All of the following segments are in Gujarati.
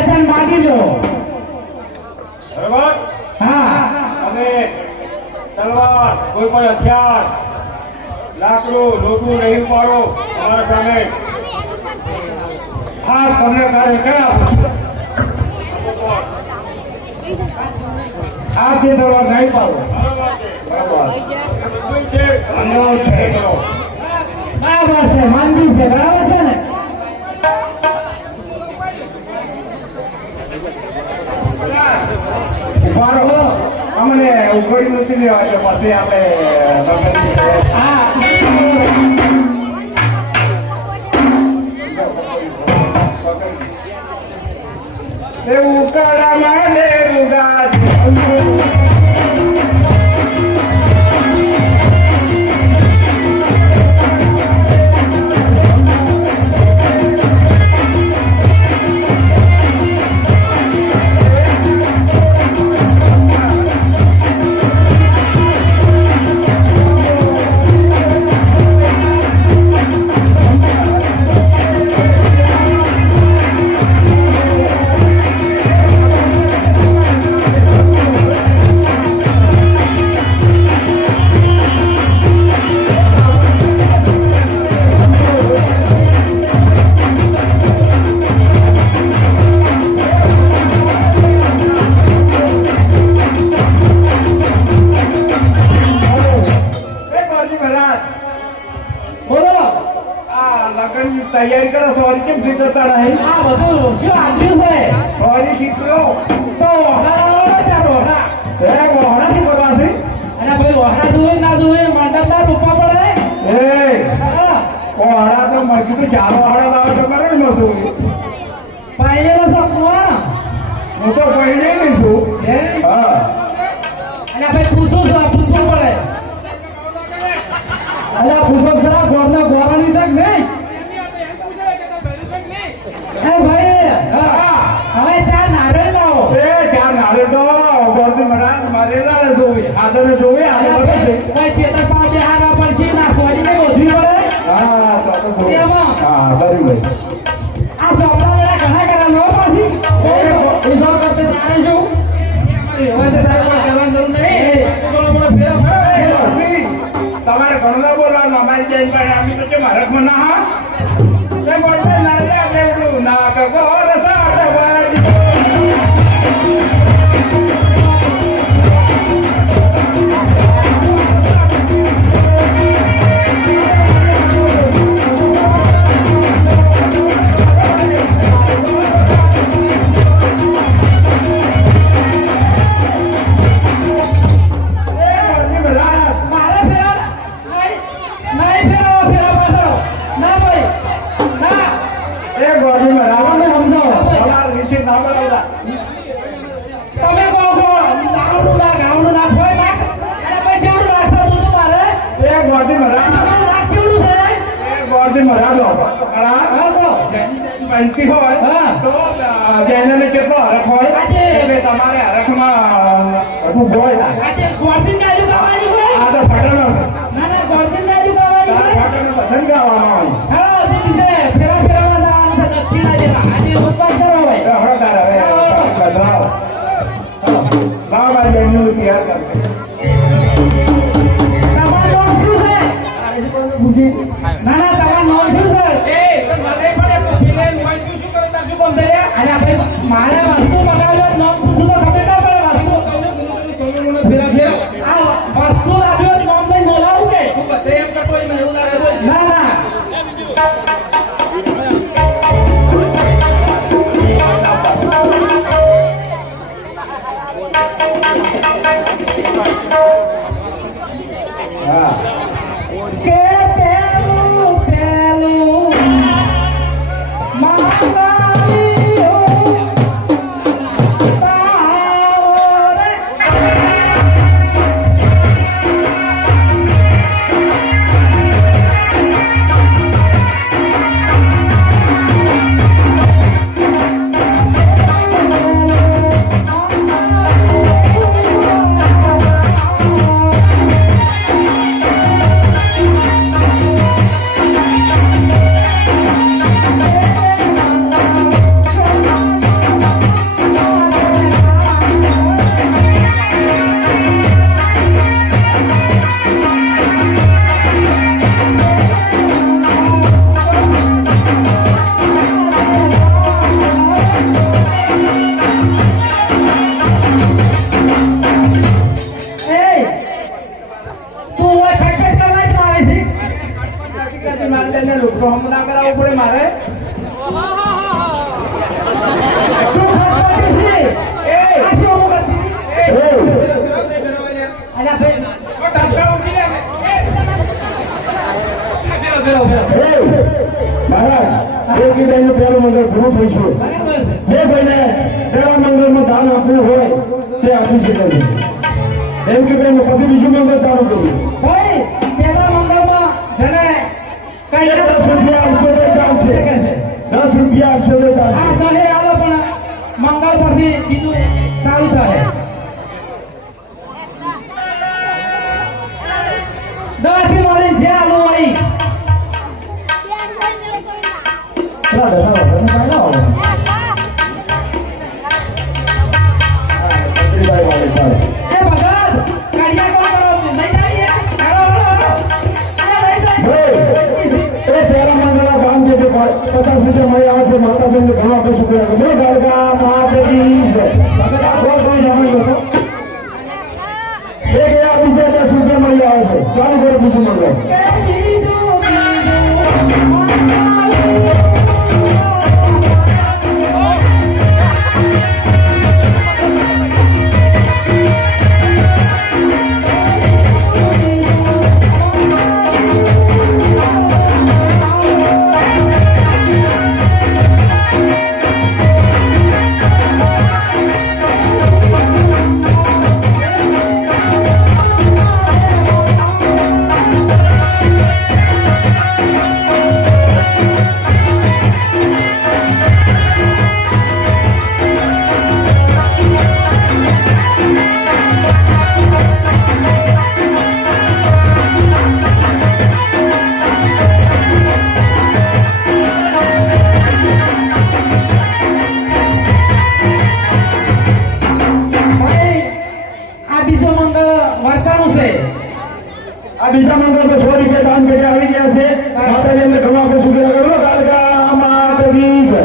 વચન માગી લો બરાબર. હા અને તલવાર કોઈ પણ હથિયાર લાકડું લોટું નહીં ઉપાડો તમારા સામે. આ તમને કાર્ય કયા આ જે તલવાર નહીં પાડો બરાબર છે. અન્યાય છે. કરો. બરાબર છે મંજૂર છે બરાબર છે ને ઉભારો અમને ઉઘોડી નથી લેવા એટલે પછી આપણે હા એવું કળામાં ને રૂગા બોલો લગ્નની તૈયારી કરો. સોરી કેમ શીખતા નહીં? આ બધું શું આપ્યું છે સોરી શીખલો. તો વહાણા ચાલો વહાણા વહોણાથી કરવાથી અને ભાઈ વહાણા જોવે ના જોવે મંડપના રૂપા પડે હા વહોણા તો મેં કીધું ચાલો વહોણા લાવો તો કરે ને નતું. પહેલેલો સપનો હું તો પહેલે નહીં છું. હા અને ભાઈ પૂછું છું આ પૂછવું પડે અલ્યા પૂછો ખરા ગોળના ગોળાની છે કે નહીં એ ભાઈ હવે ચા નારિયેળ લાવો એ ત્યાં નારે તો ગોળથી મારે ના જોવે આદરે જોવે અલ્યા આદરે ભાઈ છેતર પાસે હારા પડશે ના સોરી ને ઓછી પડે હા તો જોવે. એમાં? હા બરાબર. આ ચોપડા વેળા ઘણા કરા લો પાછી એ સૌ કરતે તારે શું હવે તો તારે કોઈ કરવાની જરૂર નહીં તમારે ઘણું ના બોલવાનું. અમારી બેન પાસે આપી તો કેમ હરખમાં ના હા કેમ બોલશે ના લે એવું ના કગો રસા મારે ફેરા નહીં ફેરા પાછળ ના ભાઈ ના એ ગોળી માં રાવણ સમજો નીચે ના બોલાવતા. તમે કહો ગાવડું ના કોઈ નાખ અને પછી જેવડું રાખતા હતું મારે એ ગોળી માં રાવણ તમારું નાક કેવડું છે એ ગોળી માં રાવણ હા તો બનતી હોય હા. તો જેને કેટલો હરખ હોય આજે. એટલે તમારે હરખમાં બધું ગોળ ના. આજે ગોળથી નાજુ ગાવાની હોય આ તો ફટનો ના ના ગોળથી નાજુ ગાવાની હોય ફટનો પસંદ ગાવાનો હોય. હા ઠીક છે ફેરા ફેરવા જવાનું છે દક્ષિણા જેવા આજે ઉપવાસ કરો ભાઈ તો હવે તારે હવે બદલાવ. ચલો લાવ મારી બેનનું તૈયાર કર. તમારું નામ શું છે ના ના તમારું નામ શું છે અરે ભાઈ મારે વસ્તુ મંગાવ્યો નામ પૂછું તો ખબર ના પડે આ વસ્તુ લાવ્યો નામ લઈને બોલાવું કે ના ના તો હમ ના કરાવવું પડે મારે શું ખર્ચ કરતી હતી? આ શું અમુક હતી? અલ્યા ભાઈ, ટકા ઉઠી લે બેરો. મહારાજ એકબીજાનું પહેલું મંગળ પૂરું થઈશું બરાબર છે. જે કોઈને પહેલા મંગળમાં દાન આપવું હોય તે આપી શકે છે એમ કે પછી બીજું મંગળ ચાલુ કરવું ભાઈ, પેલા મંગળમાં જેને કઈ 10 રૂપિયા આપશો તો ચાલશે 10 રૂપિયા આપશો તો આ ચાલશે દહે આલો પણ મંગળ પછી બીજું સારું થાય. 10 થી મળીને જે આલો વળી. એ ભગત, કાઢિયા કોણ કરો? લઈ જઈએ. હાલો, હાલો, હાલો. લઈ જાય. એ પહેલા મંગળના કામ જે 50 રૂપિયા મળી આવે છે માતાજીને ઘણો આપણે શુક્રિયા કરો ગાડકા માતાજી ભગત આ કોઈ જમાઈ હતો એક આપી છે 10 રૂપિયા મળી આવે છે ચાલુ કરો બીજું મંગળ આ બીજા મંગળ તો 100 રૂપિયા દાન કરી આવી ગયા છે માતાજી અમને ઘણો આપણે શુક્રિયા કરો ગાડકા માતાજી જય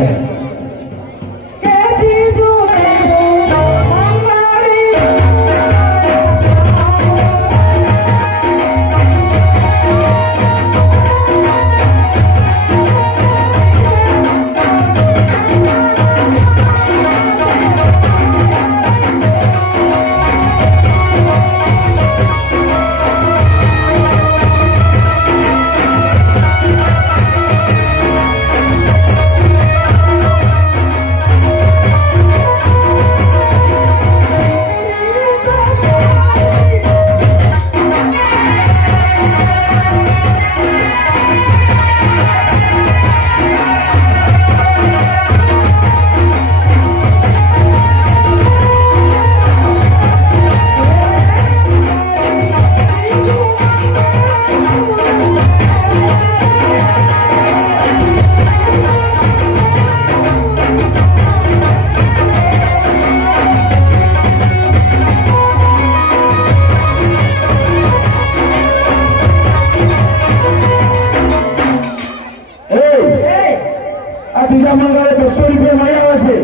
આ બીજા મંગળે 200 રૂપિયા મળી આવે છે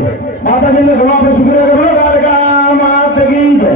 માતાજીને ઘણો આપણે શુક્રિયા કરો ગાડકા માતાજી જય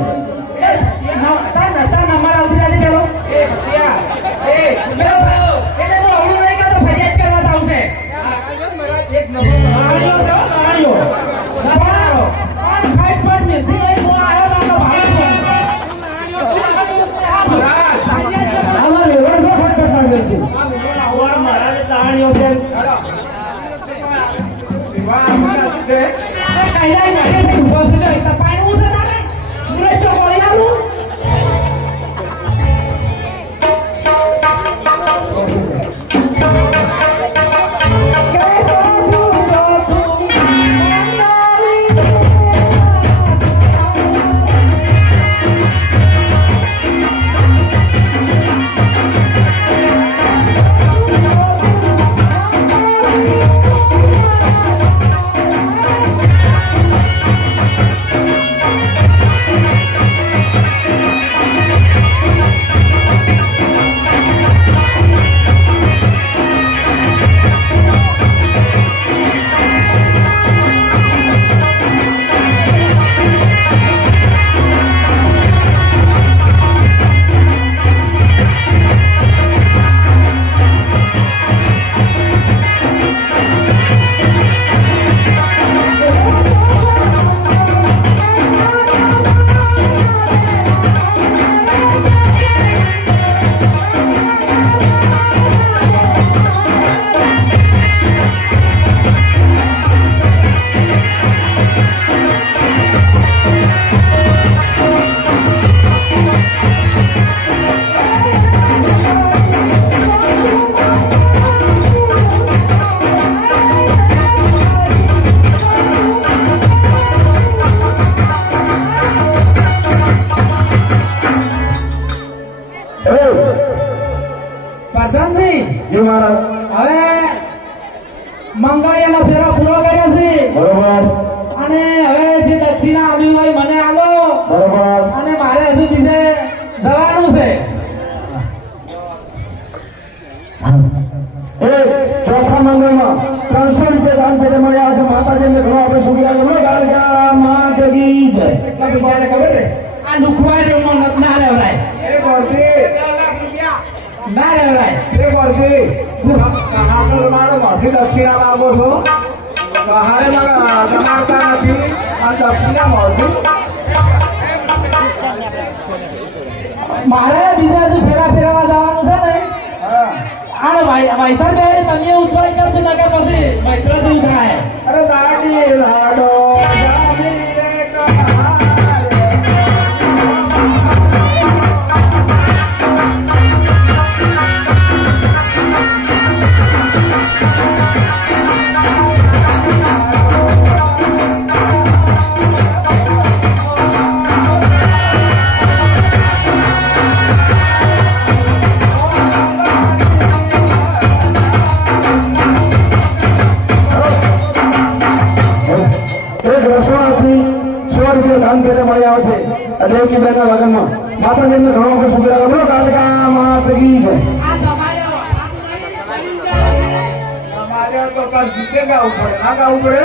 આ દુખવા જેવું મન ના રહેવાય એ બોલતી ના રહેવાય એ બોલતી કહાતો મારો મોટી દક્ષિણા માંગો છો કહારે કમાતા નથી આ દક્ષિણા મોટી મારે બીજા જે ફેરવા જવાનું છે ને હા આને વૈસા બે તમે ઉઠવાઈ કેમ છે નગર પછી મૈત્ર જેવું થાય અરે લાડી લાડો જામી રે કહારે એક રસોડાથી 100 રૂપિયા દાન પેટે મળી આવે છે દેવકી બેના લગ્નમાં માતાજીને ઘણો વખત સુધરા કરો કાળકા માતકી છે તમારે તો કાલ જીતે ગાવું પડે ના ગાવું પડે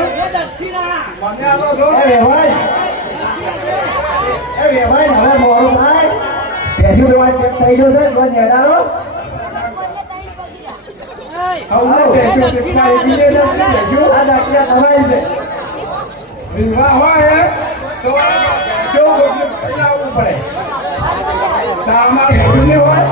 મને આલો છો એ વેવાય હવે મોડું થાય પહેલી દવા ચેક થઈ ગયો છે કોઈ નેડારો હવલે બેઠો કેટલા એકીને બેઠો આ દાખલા તમારી છે વિવાહ હોય તો કેવું બધું લઈને આવવું પડે સામાન હેઠું નહીં હોય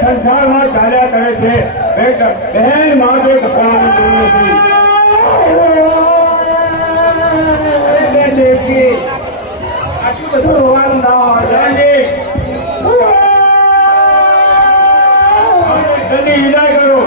સંસારમાં ચાલ્યા કરે છે બહેન માટે કપડાની જરૂર નથી દેખી આટલું બધું રોવાનું ના હોય જલ્દી વિદાય કરો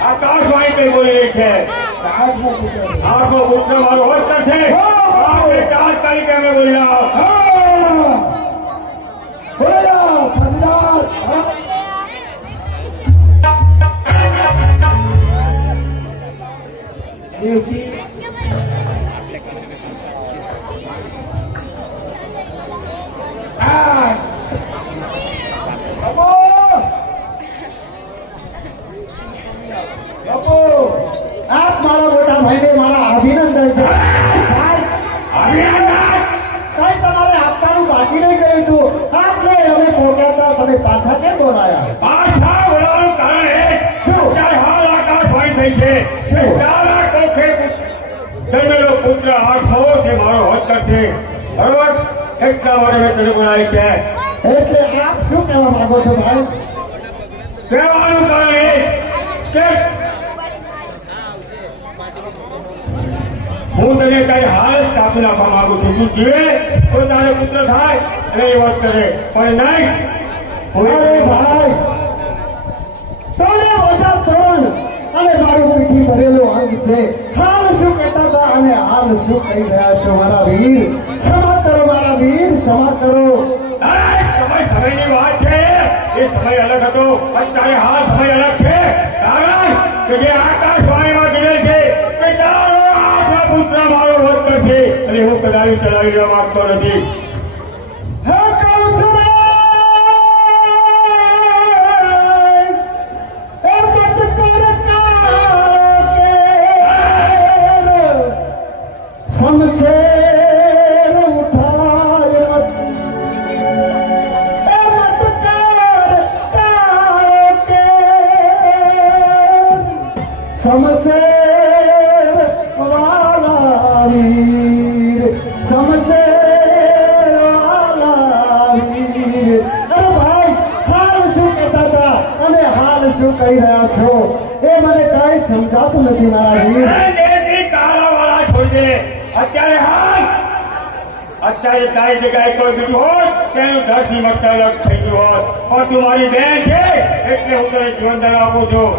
આકાશવાણી કઈ બોલી છે આઠમો પુત્ર મારો હોસ્ટર છે 4 તારીખે અમે બોલ્યા ભાઈ પાછા કેમ બોલાયા? પાછા વળવાનું કારણ એ શું? અત્યારે હાલ આકાશવાણી થઈ છે શું? તારા કોખે જન્મેલો પુત્ર આ થવો તે મારો હક કરશે બરોબર એટલા માટે મેં તને બોલાવી છે એટલે આપ શું કહેવા માંગો છો ભાઈ? કહેવાનું કારણ એ કે હું તને તારી હાલ જ કાપી નાખવા માંગુ છું તું જીવે તો તારે પુત્ર થાય અને એ વાત કરે પણ નહીં અરે ભાઈ તોને ઓછા તોરણ અને મારું પીઠી ભરેલું અંગ છે. હાલ શું કહેતા હતા અને હાલ શું કહી રહ્યા છો મારા વીર? ક્ષમા કરો મારા વીર, ક્ષમા કરો. સમયની વાત છે એ સમય અલગ હતો અત્યારે હાલ સમય અલગ છે કારણ કે જે આકાશવાણીમાં કીધેલ છે કે તારો આ પુત્ર મારો વધ કરશે અને હું કદાચ ચલાવી લેવા માંગતો નથી હે કૌશલ શમશેર ઉઠાય મત કે શમશેર વાલા વીર, શમશેર વાલા વીર. અરે ભાઈ હાલ શું કહેતા હતા અને હાલ શું કહી રહ્યા છો એ મને કાંઈ સમજાતું નથી મારા વીર. કાળાવાળા છોડી દે અત્યારે હાલ અત્યારે તારી જગ્યાએ કોઈ બીજું હોત તેનું ધરથી મસ્ત અલગ થઈ ગયું હોત પણ તું મારી બેન છે એટલે હું તને જીવનદાન આપું છું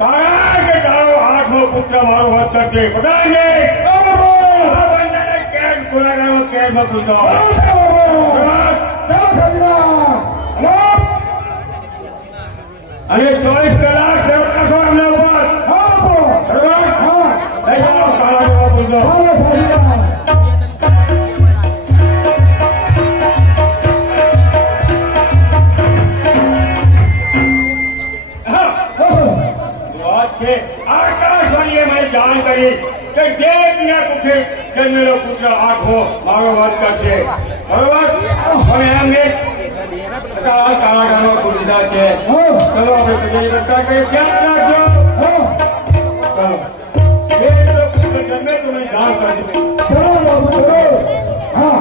કારણ કે તારો આઠમો પુત્ર મારો વધ કરશે બધાને કેદ ગુનાગારો કેદમાં પૂછો અને 24 કલાક સેવક કરશો અમને ઉપર લઈ જાઓ કાળા પૂછો આકાશવાણીએ મને જાણ કરી કે જે બીજા પૂછે જન્મેલો પુત્ર આખો મારો વધ કરશે બરોબર અને એમને કાળાગાનો પૂછતા છે ચલો આપણે બીજી ચર્ચા કરીએ ધ્યાન રાખજો ચલો જે પુત્ર જન્મે તો મને જાણ કરી હા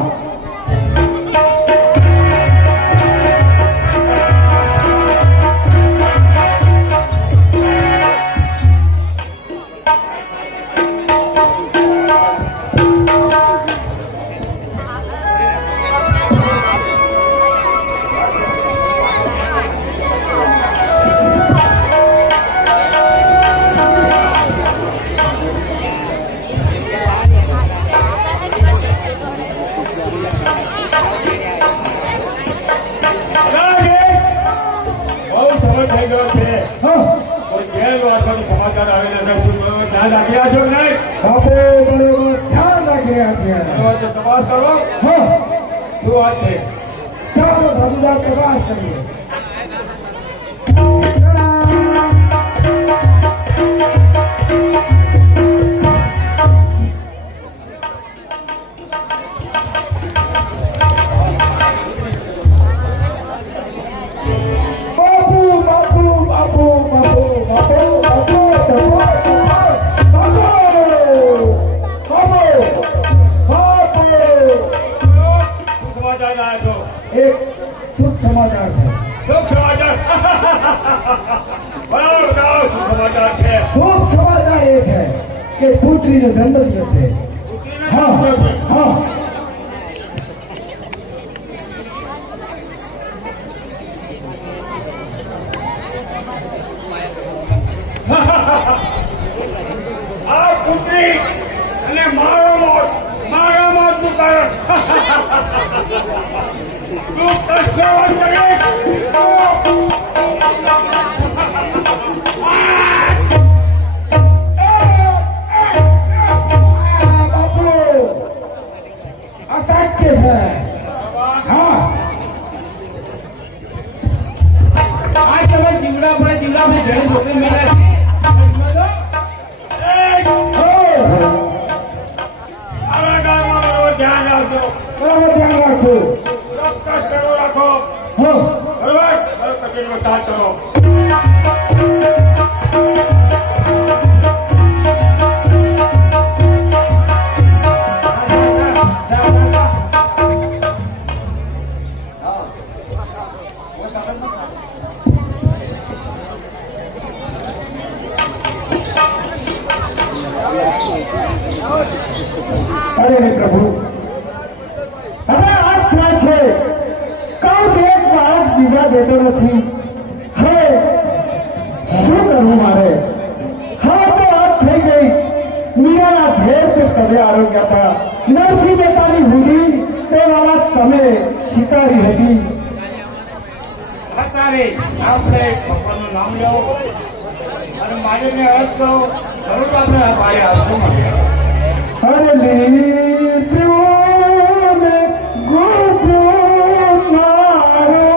થઈ ગયો છે કોઈ ગેરવાસવાનું સમાચાર આવેલા નથી ધ્યાન રાખી રહ્યા છો કે નહીં બાપુ બરોબર ધ્યાન રાખી રહ્યા છીએ. તપાસ કરો હા શું વાત છે ચાલો ધંધા તપાસ કરીએ. એક શુભ સમાચાર છે. શુભ સમાચાર બરાબર બતાવો શું સમાચાર છે શુભ સમાચાર એ છે કે પુત્રીનો જન્મ થયો છે. હા હા આ પુત્રી અને મારો મોત નું કારણ તું કશો કરે બાપુ આ કાઢ્ય છે. હા આ તમે જીવડા પર જડી છોકરી મેળા ધ્યાન રાખજો બરાબર ધ્યાન રાખજો. ચોક્કસ કરો રાખો. હો બરોબર? હવે કચેરીનો સ્ટાર્ટ કરો. અરે હે પ્રભુ હવે આ થાય છે કૌશ એક બાળક જીવવા દેતો નથી. હવે શું કરવું મારે? હવે તો વાત થઈ ગઈ. મીરાના ઝેર તે તમે આરોગ્ય હતા. નરસિંહ મહેતાની હુડી તે વાળા તમે શિકારી હતી. અત્યારે આપણે ભગવાનનું નામ લો અને માલિકને અર્થ કરો. જરૂર આપણે આ ભાઈ આપવું મળે. અરે લીધું ને ગોઠું મારું આદરું.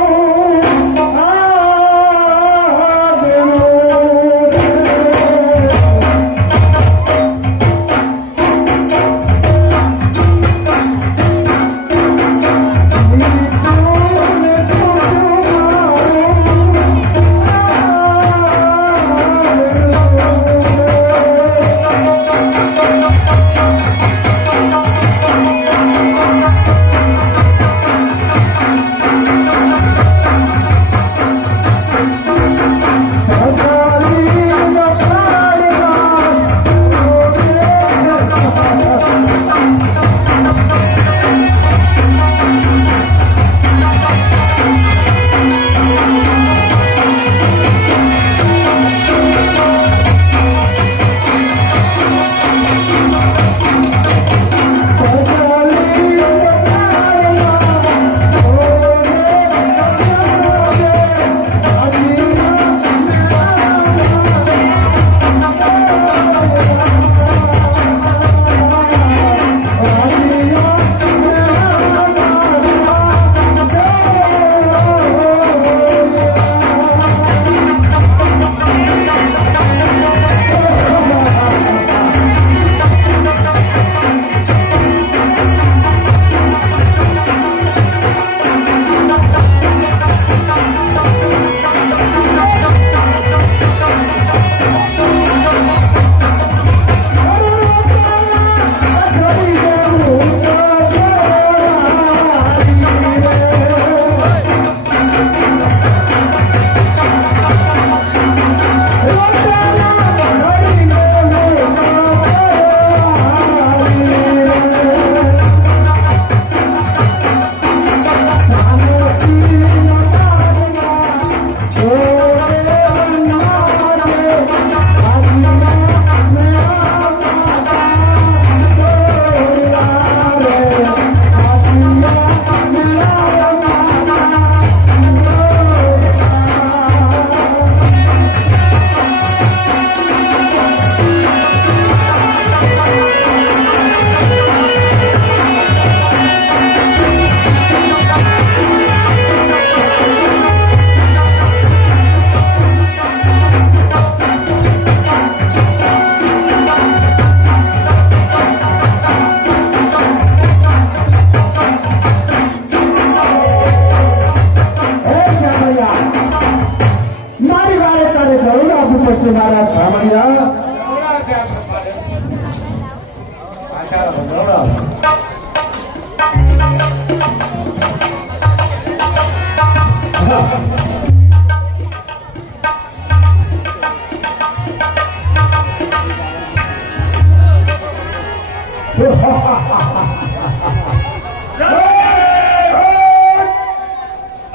મારા સામળિયા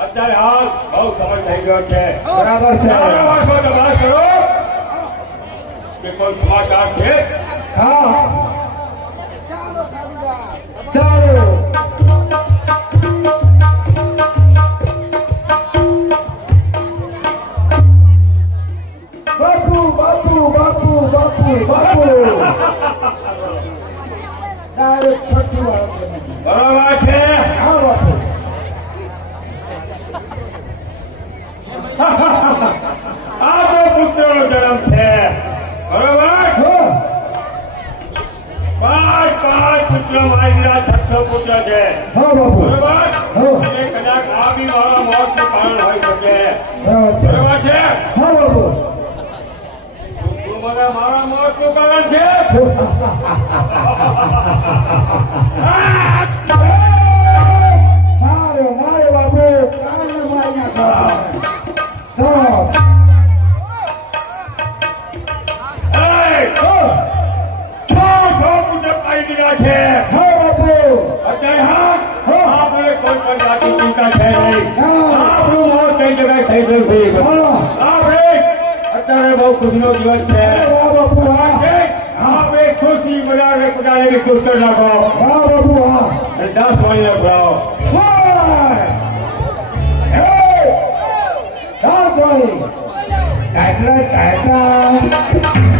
અત્યારે હાલ બહુ સમય થઈ ગયો છે. બરાબર છે. તપાસ કરો કે કોઈ સમાચાર છે. હા ચાલો બાપુ બાપુ બાપુ બાપુ બાપુ ડાયરેક્ટ છઠ્ઠી વાર બરાબર છે. હા બાપુ આ તો પુત્રનો જન્મ છે. બરોબર. હો. અને કદાચ આ બી મારા મોતનું કારણ હોઈ શકે અચ્છા. બરોબર છે હા બાપુ તું મને મારા મોતનું કારણ છે મારે મારે બાપુ કાનને મારી નાખો. તો છે હા બાપુ અત્યારે હા આપણે કોઈ પણ જાતની ચિંતા છે નહીં હા. આપણું મોત કઈ જગ્યાએ થઈ ગયું છે હા. આપણે અત્યારે બહુ ખુશીનો દિવસ છે વાહ બાપુ વાહ આપણે ખુશી બધાને પોતાને બી ખુશ કરી નાખો વાહ બાપુ વાહ અને 10 વાળી નાખો વાહ હે દાસ ભાઈ કાટલા કાટલા